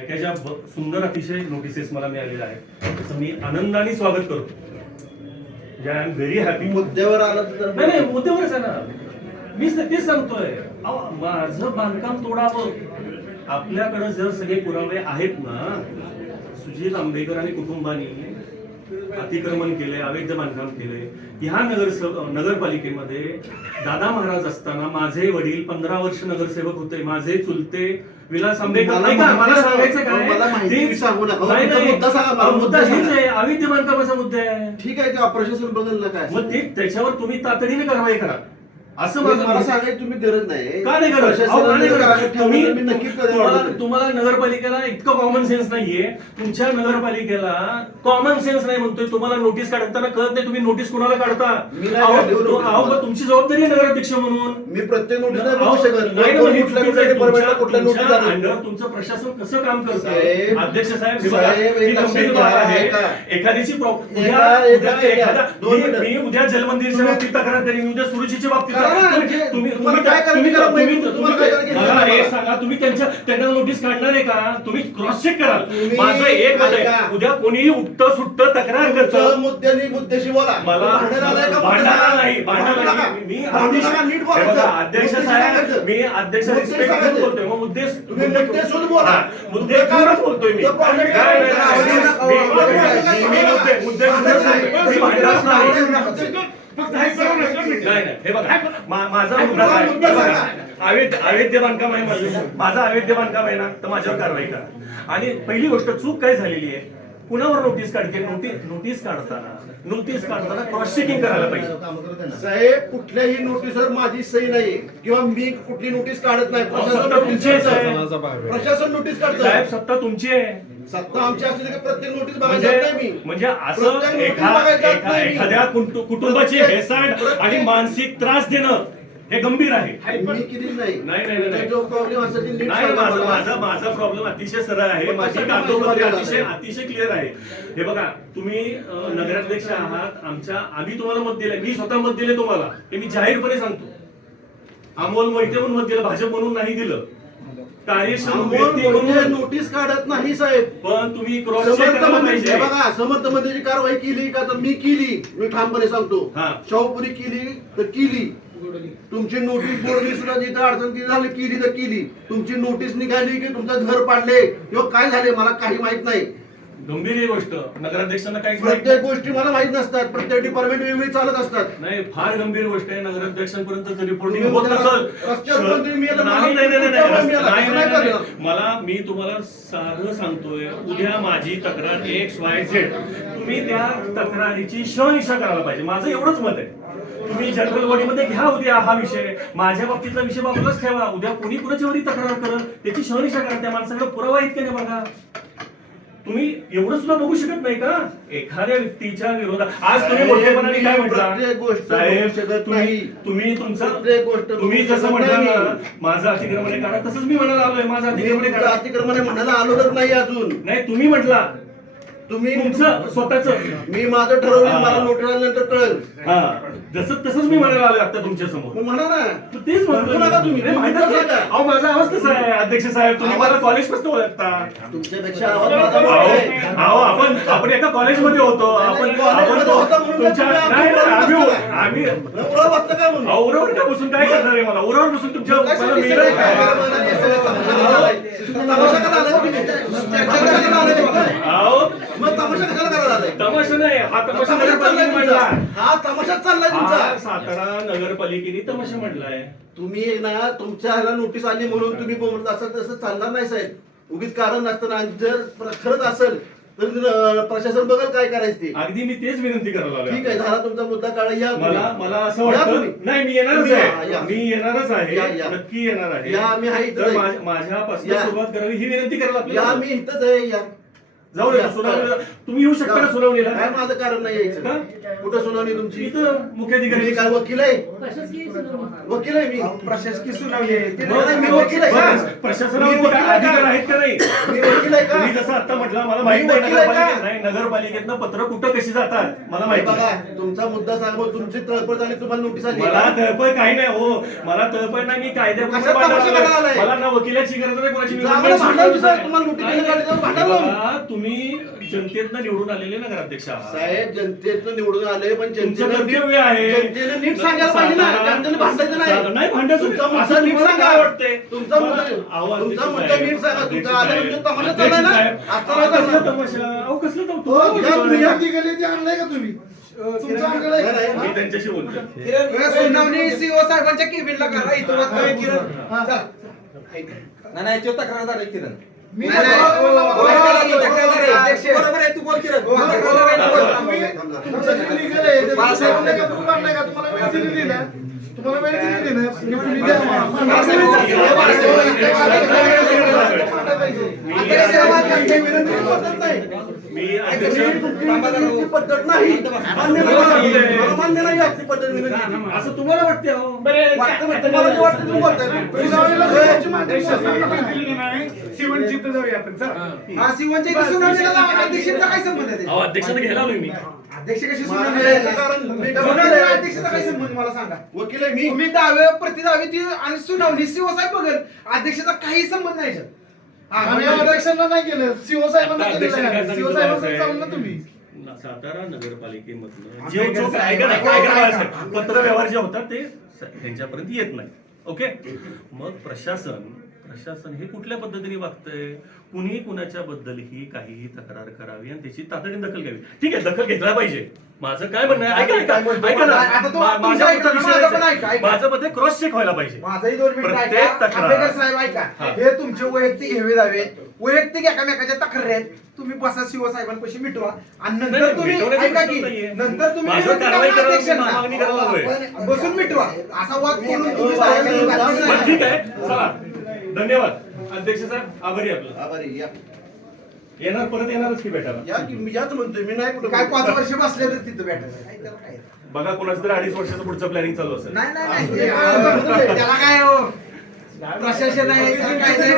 ऐकायच्या सुंदर अतिशय नोटिसेस मला मिळालेल्या आहेत, त्याचं मी आनंदाने स्वागत करतो. I am very happy. मुद्द्यावर आला तर नाही मुद्द्यावरच आहे ना, मी तेच सांगतोय. माझं बांधकाम तोडावं, आपल्याकडे जर सगळे पुरावे आहेत ना, सुजित आंबेकर आणि कुटुंबानी अतिक्रमण केलंय, अवैध बांधकाम केलंय. ह्या नगरपालिकेमध्ये दादा महाराज असताना माझे वडील 15 वर्ष नगरसेवक होते. माझे चुलते विलास आंबेकर. मला सांगायचं काय, मुद्दा हेच आहे, अवैध बांधकामाचा मुद्दा आहे. ठीक आहे, ते प्रशासन बदललं काय, मग ते त्याच्यावर तुम्ही तातडीने कारवाई करा असं मला सांगायची तुम्ही गरज नाही. का नाही करत? नक्कीच तुम्हाला नगरपालिकेला इतकं कॉमन सेन्स नाहीये. तुमच्या नगरपालिकेला कॉमन सेन्स नाही म्हणतोय. तुम्हाला नोटीस काढताना कळत नाही तुम्ही नोटीस कुणाला काढता. तुमची जबाबदारी आहे नगराध्यक्ष म्हणून. मी प्रत्येक नोटीस नाही बघू शकत. तुमचं प्रशासन कसं काम करतं अध्यक्ष साहेब, एखाद्याची उद्या जलमंदिरच्या बाबतीत तक्रार करीन, उद्या सुरुचीच्या बाबतीत तुम्ही त्यांना नोटीस काढणार आहे का? तुम्ही क्रॉस चेक कराल. माझं एक मत आहे, उद्या कोणीही उक्त सुट्ट तक्रार करतं, मुद्द्याशी बोला. मला भांडणार नाही. मी अध्यक्ष साहेब, मी अध्यक्ष रिस्पेक्ट बोलतोय. मग मुद्दे घेऊनच बोलतोय मी. हे बघा, माझा मुद्दा काय, अवैध बांधकाम आहे, माझा अवैध बांधकाम आहे ना, तर माझ्यावर कारवाई करा. आणि पहिली गोष्ट, चूक काय झालेली आहे, कुणावर नोटीस काढते? नोटीस काढताना क्रॉस चेकिंग करायला पाहिजे. साहेब, कुठल्याही नोटीसवर माझी सही नाही किंवा मी कुठली नोटीस काढत नाही. प्रशासन नोटीस काढतं. साहेब, सत्ता तुमची आहे. सत्ता आमची असली तर प्रत्येक नोटीस बघायची मी. म्हणजे असं एखाद्या कुटुंबाची हेसाड आणि मानसिक त्रास देणं हे गंभीर आहे. मी केली नाही. नाही, जो प्रॉब्लेम असेल ते माझा प्रॉब्लेम अतिशय सरळ आहे. माझी कागदोपत्री अतिशय क्लिअर आहे. हे बघा, तुम्ही नगराध्यक्ष आहात आमच्या, आम्ही तुम्हाला मत दिलंय. मी स्वतः मत दिले तुम्हाला, हे मी जाहीरपणे सांगतो. अमोल मोहिते म्हणून मत दिलं, भाजप म्हणून नाही दिलं. कार्यक्षम व्यक्ती म्हणून नोटीस काढत नाही साहेब. पण तुम्ही क्रॉस चेक करायला पाहिजे. बघा, समर्थ मंत्र्याची कारवाई केली का? तर मी केली. मी ठामपणे सांगतो. शाहूपुरी केली तर केली. तुमची नोटीस बोर्डनी सुद्धा जिथं अडचण झाली केली तर केली. तुमची नोटीस निघाली की तुमचं घर पाडले किंवा काय झाले मला काही माहित नाही. गंभीर ही गोष्ट, नगराध्यक्षांना काही प्रत्येक गोष्टी मला माहित नसतात. प्रत्येक डिपार्टमेंट वेगवेगळी चालत असतात. नाही, फार गंभीर गोष्ट आहे. नगराध्यक्षांपर्यंत रिपोर्टिंग होत मी तुम्हाला साधं सांगतोय, उद्या माझी तक्रार XYZ, तुम्ही त्या तक्रारीची शहनिशा करायला पाहिजे. माझं एवढंच मत आहे. तुम्ही जनरल बॉडीमध्ये घ्या उद्या हा विषय, माझ्या बाबतीतला विषय बाजूलाच ठेवा. उद्या कोणी कुणाच्या वरी तक्रार करत त्याची शहनिशा करा. त्या माणसाकडे पुरावा इतके नाही बघा. तुम्ही एवढं सुद्धा बघू शकत नाही का एखाद्या व्यक्तीच्या विरोधात? आज तुम्ही मोठेपणाने काय म्हटलं साहेब, तुम्ही जसं म्हटलं ना माझं अतिक्रमण काढा, तसंच मी म्हणायला आलोय माझं अतिक्रमण म्हणायला आलोच नाही अजून. नाही, तुम्ही म्हटला, तुम्ही तुमचं स्वतःच. मी माझं ठरवलं, मला नोटीस आल्यानंतर कळेल. तसंच मी म्हणायला आलोय आता तुमच्या समोर. म्हणा ना, तेच म्हणतो नका तुम्ही. अहो, माझा आवाज कसा आहे अध्यक्ष साहेब? तुम्ही मला कॉलेज पासून ओळखता. तुमच्यापेक्षा आपण एका कॉलेजमध्ये होतो. आम्ही उरावर का बसून काय करणार आहे? मला उरावर बसून तुमच्या तमाशा नाही, हा तमाशा हा तमाशा चाललाय तुमचा. सातारा नगरपालिकेने तमाशा म्हटलाय. तुम्ही ना तुमच्या ह्याला नोटीस आली म्हणून तुम्ही बोलत असाल तसं चालणार नाही साहेब. उगीच कारण नसताना जर खरंच असेल तर प्रशासन बघेल काय करायचं ते. अगदी मी तेच विनंती करायला लागलो. ठीक आहे, झाला तुमचा मुद्दा काढा. या मला असं वाटतं नाही, मी येणारच आहे. नक्की येणार आहे. या मी आहे इथं. माझ्यापासून सुरुवात करावी ही विनंती करायला या मी इथंच आहे. या जाऊ नये. तुम्ही येऊ शकता का सुनावणीला? काय माझं कारण नाही यायचं. कुठं सुनावणी तुमची? इथं मुख्याधिकारी. काय वकील आहे? वकील आहे मी. प्रशासकीय सुनावणी आहे. मी वकील आहे. प्रशासनावर अधिकार आहेत का नाही? मी वकील आहे का? तुम्ही जसा आता म्हटलं मला माहित नाही वकील आहे का? नगरपालिकेतनं पत्र कुठं कशी जातात मला माहित बघा नाही. तुमचा मुद्दा सांगा मग तुमची तळपड झाली तुम्हाला नोटीस आली मला तळपळ काही नाही हो, मला तळपळ नाही, मी कायद्याप्रमाणे कशात तमाशा भांडायला करायला आलोय. आलाय? मला ना वकिलाची गरज नाही, कोणाची जाऊन भांडायला सर, तुम्हाला नोटीस नाही, दिली गाडी, भांडायला. बघा, तुम्ही जनतेतनं निवडून आलेले नगराध्यक्ष आहात. साहेब जनतेतून निवडून आले पण तुमचं कर्तव्य आहे. जनतेने नीट सांगायला पाहिजे ना जनतेने भांडायचं नाही भांडायचं तुमचा नाही. मुद्दा असं नीट तुम्हाला सांगा काय वाटतंय? तुमचा मुद्दा आवाज तुमचा अध्यक्ष मुद्दा साहेब, नीट सांगा अध्यक्ष तुमचा आलं म्हणजे तमाशा साहेब, चाललाय ना साहेब, आता अहो, नाही कसलं चालणार. तमाशा? अहो, कसलं या तमाशा? ठिकाणी आणलंय का तुम्ही तुमचं आणलंय नाही, मी त्यांच्याशी बोलतो. सुनावणी सीओ साहेबांच्या केबिनला करा इथं वाद काय किरण हा. चला. नाही याच्यावर तक्रारदार आहे किरण मी नाही, नाही. तक्रारदार आहे. अध्यक्ष. बरोबर आहे तू बोल किरण तक्रारदार आहे, तू बोल. तुमचं जे legal आहे, ते तुम्ही आणलंय का? तुम्ही आणलंय का? तुम्हाला वेळ दिलेली ना तुम्हाला वेळ दिलेली ना तुम्ही द्या मला. मी अध्यक्ष ही पद्धत नाही मान्य नाही मला मान्य नाही आपली पद्धत विनंती. असं तुम्हाला वाटते अहो? वाटतं बरं, तुम्हाला जे वाटतं तुम्ही बोलताय ना. सुनावणीला जायची मागणी शासनाने दिलेली नाही. शिवण चित्त जाऊया आपण चला. हा सीओच्या इथं सुनावणीला लावा. अध्यक्षांचा काय संबंध आहे अहो, अध्यक्षाने घ्यायला आलोय मी. अध्यक्ष कशी मला सुनावणी याचं कारण मी काय वकील सुनावणीला आहे. अध्यक्षाचा काय संबंध मला सांगा वकील आहे मी तुम्ही दावे प्रतिदावे ती आणि सुनावणी सीओ साहेब बघेल अध्यक्षाचा काही संबंध नाही याच्यात. हा, आम्ही म्हणजे अध्यक्षांना नाही केलं सीओ साहेबांना आता केलेलं अध्यक्षाने काय आहे. सीओ सांगितलं साहेबांना साहेब? चालू ना तुम्ही सातारा नगरपालिकेमधनं जे जो ऐका ना, ऐका ना साहेब. पत्र व्यवहार जे होतात ते त्यांच्यापर्यंत येत नाही. ओके, मग प्रशासन हे कुठल्या पद्धतीने वागतंय? कुणी कुणाच्या बद्दल ही काहीही तक्रार करावी आणि त्याची तातडीने दखल घ्यावी. ठीक आहे, दखल घेतला पाहिजे. माझं काय म्हणणं आहे, ऐका ना आता तो तुमचं माझ्या ऐका ना, माझं पण ऐका, ऐका. माझं मध्ये क्रॉस चेक व्हायला पाहिजे. माझाही 2 मिनिटं प्रत्येक ऐका तक्रार. आंबेडकर साहेब ऐका हा. हे तुमचे वैयक्तिक हेवे दावे वैयक्तिक एकामेकाच्या तक्रारी आहेत तुम्ही बसा सीओ साहेबांपाशी मिटवा आणि नाही, नंतर तुम्ही मिटवण्याचा ऐका प्रश्न की नाहीये. नंतर तुम्ही माझं विनंती कारवाई करा करायला अध्यक्षांना. मागणी करायला हवंय. आपण बसून मिटवा असा वाद करून तुम्ही बरं, बरं, ठीक साहेबांना- आहे, चला धन्यवाद अध्यक्ष साहेब, आभारी आपलं. आभारी या येणार, परत येणारच की भेटायला. या की मी याच म्हणतोय मी नाही कुठं काय 5 वर्ष बसले तर तिथं भेटायचं काय त्याला काय बघा कोणाचं तरी 2.5 वर्षाचं पुढचं प्लॅनिंग चालू असेल. नाही नाही नाही त्याला काय हो प्रशासन आहे त्याला काय नाही